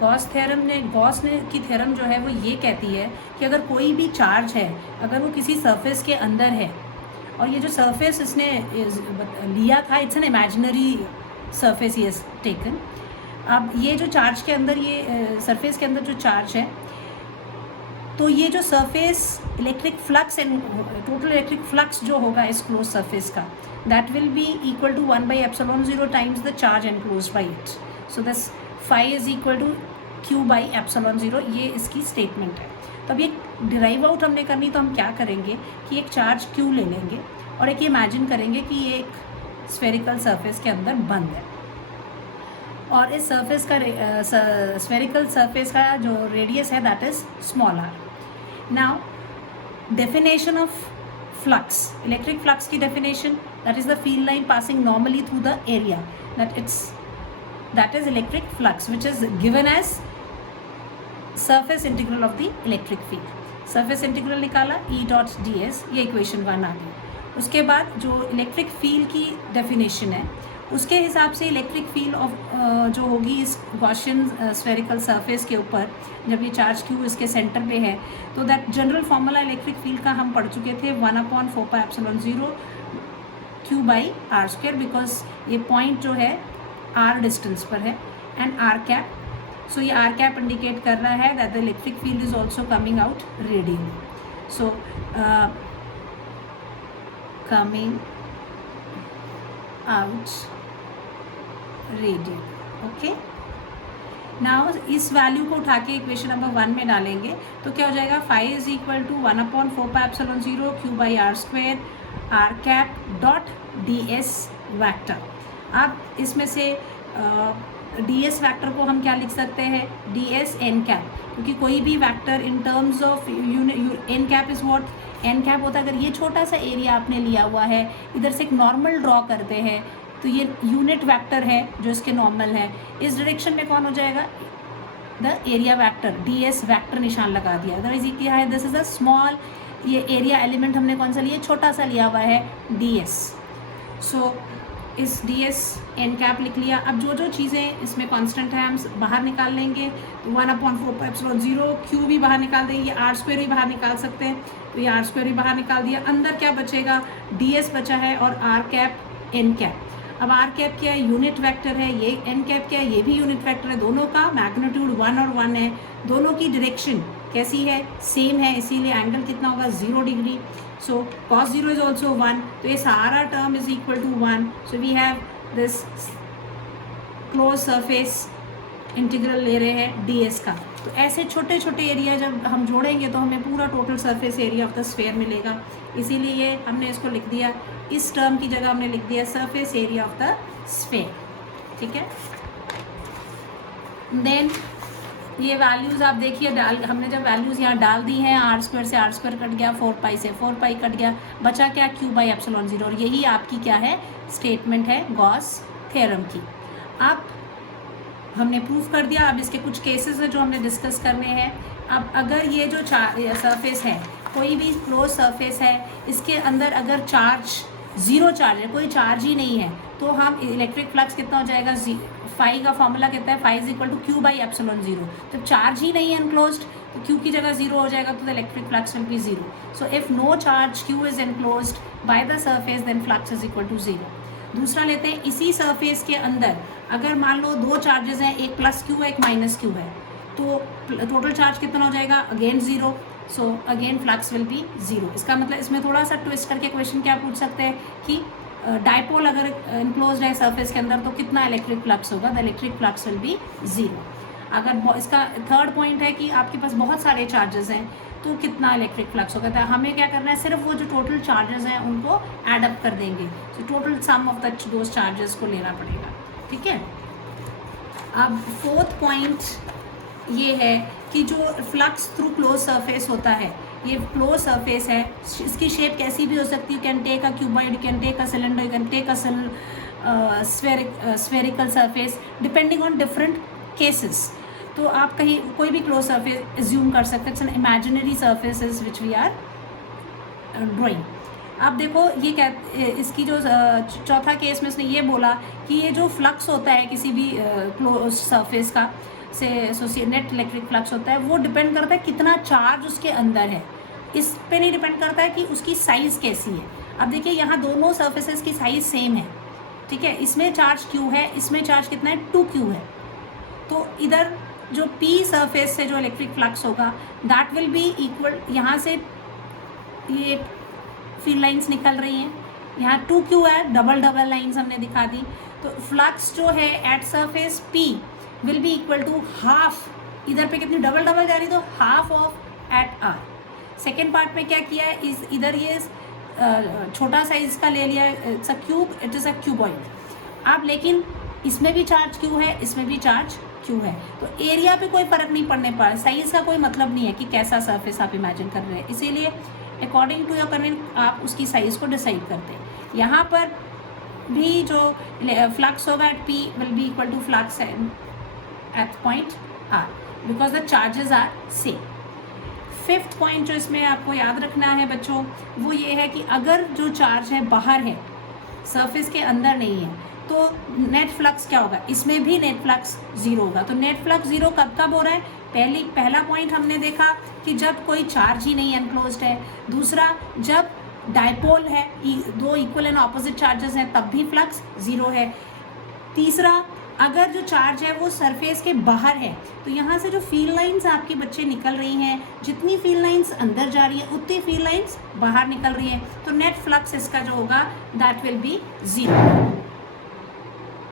Gauss ने की theorem जो है वो ये कहती है कि अगर कोई भी चार्ज है, अगर वो किसी सरफेस के अंदर है, और ये जो सरफेस इसने लिया था, it's an imaginary surface he has taken. अब ये जो चार्ज के अंदर, ये सरफेस के अंदर जो चार्ज है, तो ये जो surface electric flux and total electric flux जो होगा इस क्लोज सरफेस का, that will be equal to 1/ε0 times the charge enclosed by it. So this phi is equal to Q/ε0, ये इसकी स्टेटमेंट है। तो अब ये डिराइव आउट हमने करनी, तो हम क्या करेंगे कि एक चार्ज Q ले लेंगे और एक इमेजिन करेंगे कि ये एक स्फेरिकल सरफेस के अंदर बंद है, और इस सरफेस का स्फेरिकल सरफेस का जो रेडियस है that is small r। Now definition of flux, electric flux की definition, that is the field line passing normally through the area, that is electric flux which is given as surface integral of the electric field। surface integral निकाला E.ds, ये equation 1 आ गई। उसके बाद जो electric field की definition है, उसके हिसाब से इलेक्ट्रिक फील्ड ऑफ जो होगी इस गॉसियन स्फेरिकल सरफेस के ऊपर, जब ये चार्ज Q इसके सेंटर पे है, तो that general formula electric field का हम पढ़ चुके थे, 1/4πε0 Q/r², बिकॉज ये पॉइंट जो है r डिस्टेंस पर है, एंड r कैप, सो ये r कैप इंडिकेट कर रहा है that the electric field is also coming out radially. So coming out radially, okay. Now इस वैल्यू को उठा के इक्वेशन नंबर 1 में डालेंगे, तो क्या हो जाएगा, phi is equal to 1/4πε0 Q/r² r cap dot ds vector. अब इसमें से ds वैक्टर को हम क्या लिख सकते हैं, ds n कैप, क्योंकि कोई भी vector in terms of n cap is what, n cap होता है, अगर ये छोटा सा एरिया आपने लिया हुआ है, इधर से एक नॉर्मल ड्रॉ करते हैं, तो ये यूनिट वेक्टर है जो इसके नॉर्मल है, इस डायरेक्शन में कौन हो जाएगा, the area vector, ds vector निशान लगा दिया। अदरवाइज ये क्या है, दिस इज अ स्मॉल, ये एरिया एलिमेंट हमने कौन सा लिया, छोटा सा लिया हुआ है ds। सो इस ds n कैप लिख लिया। अब जो जो चीज़ें इसमें कांस्टेंट है हम बाहर निकाल लेंगे, तो 1/4πε0 Q भी बाहर निकाल देंगे, r² भी बाहर निकाल सकते हैं, तो ये r² भी बाहर निकाल दिया। अंदर क्या बचेगा, ds बचा है, और r कैप n कैप। अब r कैप क्या है, यूनिट वेक्टर है, ये n कैप क्या है, ये भी यूनिट वेक्टर है, दोनों का मैग्नीट्यूड 1 और 1 है, दोनों की डायरेक्शन कैसी है, सेम है, इसीलिए एंगल कितना होगा, 0 degree. So cos 0 is also 1, तो ये सारा term is equal to 1। So we have this close surface integral ले रहे हैं ds का। तो ऐसे छोटे छोटे एरिया जब हम जोड़ेंगे तो हमें पूरा total surface area of the sphere मिलेगा, इसीलिए हमने इसको लिख दिया, इस टर्म की जगह हमने लिख दिया surface area of the sphere, ठीक है। देन ये वैल्यूज़ आप देखिए, हमने जब वैल्यूज़ यहाँ डाल दी हैं, r² से r² कट गया, 4π से 4π कट गया, बचा क्या, Q/ε0, और यही आपकी क्या है, स्टेटमेंट है गॉस थ्योरम की। अब हमने प्रूफ कर दिया। अब इसके कुछ केसेस हैं जो हमने डिस्कस करने हैं। अब अगर ये जो सरफेस है, कोई भी क्लोज सरफेस है, इसके अंदर अगर चार्ज 0 चार्ज है, कोई चार्ज ही नहीं है, तो हम इलेक्ट्रिक फ्लक्स कितना हो जाएगा, फाई का फॉर्मूला कितना है, phi is equal to Q/ε0। जब चार्ज ही नहीं है एनक्लोज्ड, तो Q की जगह 0 हो जाएगा, तो the electric flux will be 0। So if no charge Q is enclosed by the surface, then flux is equal to 0। दूसरा लेते हैं, इसी सरफेस के अंदर अगर मान लो 2 चार्जेस हैं, एक +Q है, एक -Q है, तो टोटल चार्ज कितना हो जाएगा, again 0। So again flux will be 0। इसका मतलब इसमें थोड़ा सा ट्विस्ट करके क्वेश्चन क्या पूछ सकते हैं कि डायपोल अगर इनक्लोज्ड है सरफेस के अंदर, तो कितना इलेक्ट्रिक फ्लक्स होगा, the electric flux will be 0। अगर इसका थर्ड पॉइंट है कि आपके पास बहुत सारे चार्जेस हैं, तो कितना इलेक्ट्रिक फ्लक्स होगा। तो हमें क्या करना है, सिर्फ वो जो टोटल चार्जेस हैं उनको एड अप कर देंगे, तो total sum of those charges को लेना पड़ेगा, ठीक है। अब फोर्थ पॉइंट ये है कि जो फ्लक्स थ्रू क्लोज सरफेस होता है, ये क्लोज सरफेस है, इसकी शेप कैसी भी हो सकती है, can take a cuboid, can take a cylinder, can take a spherical surface, depending on different cases. तो आप कहीं कोई भी क्लोज सरफेस एज्यूम कर सकते हैं, it's an imaginary surfaces which we are drawing. अब देखो ये क्या, इसकी जो चौथा केस में इसने ये बोला कि ये जो फ्लक्स होता है किसी भी क्लोज सरफेस का, से नेट इलेक्ट्रिक फ्लक्स होता है वो डिपेंड करता है कितना चार्ज उसके अंदर है, इस पे नहीं डिपेंड करता है कि उसकी साइज़ कैसी है। अब देखिए यहाँ दोनों सर्फेसेस की साइज़ सेम है, ठीक है, इसमें चार्ज Q है, इसमें चार्ज कितना है 2Q है, तो इधर जो P सरफेस से जो इलेक्ट्रिक फ्लक्स होगा दैट विल बी इक्वल, यहाँ से ये फील्ड लाइंस निकल रही हैं, यहाँ 2Q है, डबल डबल लाइंस हमने दिखा दी, तो फ्लक्स जो है at surface P will be equal to half, इधर पे कितनी डबल डबल जा रही तो half of at R। Second part में क्या किया है, इधर ये छोटा साइज का ले लिया, it's a cube, it is a cuboid. अब लेकिन इसमें भी चार्ज Q है, इसमें भी चार्ज Q है, तो एरिया पे कोई फ़र्क नहीं पड़ने पर साइज़ का कोई मतलब नहीं है कि कैसा सरफेस आप इमेजिन कर रहे हैं, इसीलिए अकॉर्डिंग टू योर कन्वीनियंस आप उसकी साइज़ को डिसाइड करते हैं। यहाँ पर भी जो फ्लक्स होगा at P will be equal to flux at point R because the charges are same. Fifth point जो इसमें आपको याद रखना है बच्चों वो ये है कि अगर जो चार्ज है बाहर है, सरफेस के अंदर नहीं है, तो नेट फ्लक्स क्या होगा, इसमें भी नेट फ्लक्स ज़ीरो होगा। तो नेट फ्लक्स ज़ीरो कब कब हो रहा है, पहला पॉइंट हमने देखा कि जब कोई चार्ज ही नहीं एनक्लोज्ड है, दूसरा जब डायपोल है, दो इक्वल एंड ऑपोजिट चार्जेस हैं तब भी फ्लक्स ज़ीरो है, तीसरा अगर जो चार्ज है वो सरफेस के बाहर है, तो यहाँ से जो फील्ड लाइंस आपके बच्चे निकल रही हैं, जितनी फील्ड लाइंस अंदर जा रही है उतनी फील्ड लाइंस बाहर निकल रही है, तो नेट फ्लक्स इसका जो होगा दैट विल बी ज़ीरो।